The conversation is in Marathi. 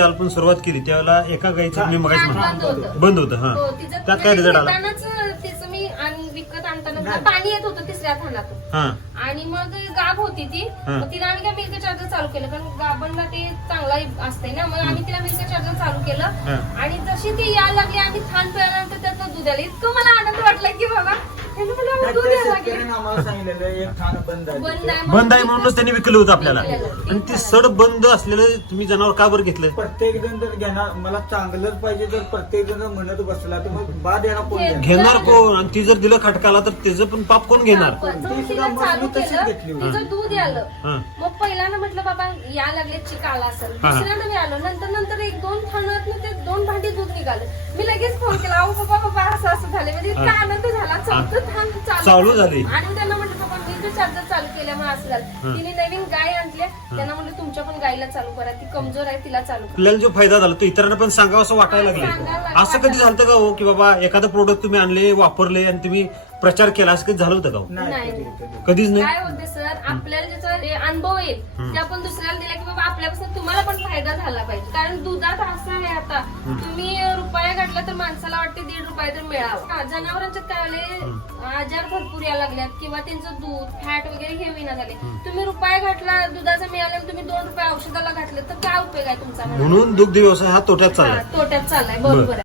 आपण सुरुवात केली त्यावेळेला एका गाईचं मी मगाशी म्हणतो बंद होतं. हा त्यात काय रिझल्ट आला? तिचं मी विकत आणताना पाणी येत होतं तिसऱ्या थानातून. हा आणि मग गाभ होती ती. मग तिला आम्ही काय मिल्क चार्जर चालू केलं कारण गाभांना ते चांगला असते ना. मग आम्ही तिला मिल्क चार्जर चालू केलं आणि जशी ती यायला लागली आम्ही थान पिल्यानंतर त्यातनं दूध आलं. इतकं मला आनंद वाटला की बाबा दूध यायला लागलं. आम्हाला सांगितलेलं एक ठाण बंद आहे. बंद आहे म्हणूनच त्यांनी विकलं होतं आपल्याला. आणि ती सड बंद असलेलं तुम्ही जनावर का बरं घेतलं? प्रत्येक जण जर घेणार मला चांगलंच पाहिजे जर प्रत्येक जण म्हणत बसला तर मग बाद येणार कोण घेणार? घेणार कोण? आणि ती जर दिलं खटकाला तर त्याचं पण पाप कोण घेणार? चालू केलं तिचं दूध आलं. हा. मग पहिल्यांदा म्हटलं बाबा या लागले चिक आला असेल. दुसऱ्यांदा मी आलो नंतर एक दोन थानात ते 2 भांडी दूध निघालं. मी लगेच फोन केला अहो बाबा असं झाले. म्हणजे इतका आनंद झाला. चौथं थान चालू झाली. आणि त्यांना म्हटलं बाबा मिल्क चार्जर चालू केल्यामुळे असं झालं. तिने नवीन गाय आणल्या. त्यांना म्हटलं तुमच्या पण गायला चालू करा. ती कमजोर आहे तिला चालू करा. आपल्याला जो फायदा झाला तो इतरांना पण सांगावं असं वाटायला लागलं. असं कधी झालं का हो की बाबा एखादं प्रोडक्ट तुम्ही आणले वापरले आणि तुम्ही प्रचार केला असं कधी झालं होतं का हो? नाही. कधीच नाही. काय होते सर आपल्याला ज्याचा अनुभव येईल ते आपण दुसऱ्याला दिला की बाबा आपल्यापासून तुम्हाला पण फायदा झाला पाहिजे. कारण दुधात असं आहे आता तुम्ही रुपया घातला तर माणसाला वाटते 1.5 रुपये तर मिळावं. जनावरांच्या काय आले आजार भरपूर यायला लागल्यात किंवा त्यांचं दूध फॅट वगैरे हे विना झाले. तुम्ही रुपया घातला दुधाचा मिळाला तुम्ही 2 रुपये औषधाला घातले तर काय उपयोग आहे तुमचा? म्हणून दुग्ध व्यवसाय हा तोट्यात चालला. तोट्यात चाललाय. बरोबर आहे.